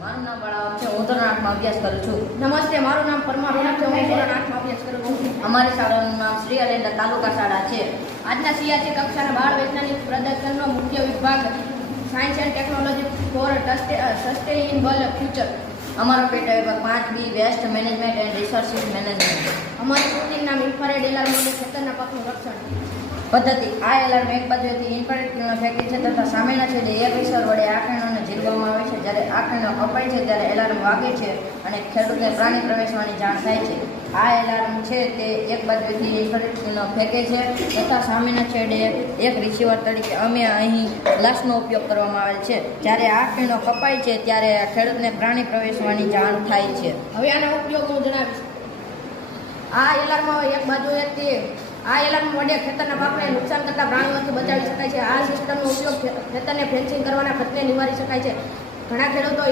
મારું નામ બળાવ છે. હું ધોરણ 8માં અભ્યાસ કરું છું. નમસ્તે, મારું નામ પરમાર રોનક છે. હું ધોરણ 8માં અભ્યાસ કરું છું. અમારી શાળાનું નામ શ્રી અલેન્ડા તાલુકા શાળા છે. આજના સીઆરસી કક્ષાના બાળ વૈજ્ઞાનિક પ્રદર્શનનો મુખ્ય વિભાગ science and technology for sustainable future. અમારો પેટા વિભાગ 5B waste management and resources management. અમારી કૃતિનું નામ ઇન્ફ્રારેડ એલાર્મ અને ખેતરના પાકનું રક્ષણ. પદ્ધતિ: આ એલાર્મ એક બાજુએથી ઇન્ફ્રારેડ કિરણો ફેંકે છે તથા સામેના છેડે એક વિસર વડે આ કિરણોને ઝીલવામાં આવે છે. જ્યારે આ કિરણો કપાય છે ત્યારે એલાર્મ વાગે છે અને ખેડૂતને પ્રાણી પ્રવેશવાની જાણ થાય છે. આ એલાર્મ છે તે એક બાજુએથી ઇન્ફ્રારેડ કિરણો ફેંકે છે તથા સામેના છેડે એક રિસીવર તરીકે અમે અહીં ગ્લાસનો ઉપયોગ કરવામાં આવેલ છે. જ્યારે આ કિરણો કપાય છે ત્યારે ખેડૂતને પ્રાણી પ્રવેશવાની જાણ થાય છે. હવે આના ઉપયોગ હું જણાવીશ. આ એલાર્મ એક બાજુએથી એલાર્મ વડે ખેતરના પાકને નુકસાન કરતા પ્રાણીઓથી બચાવી શકાય છે. આ સિસ્ટમનો ઉપયોગ ખેતરને ફેન્સિંગ કરવાના ખર્ચને નિવારી શકાય છે. ઘણા ખેડૂતો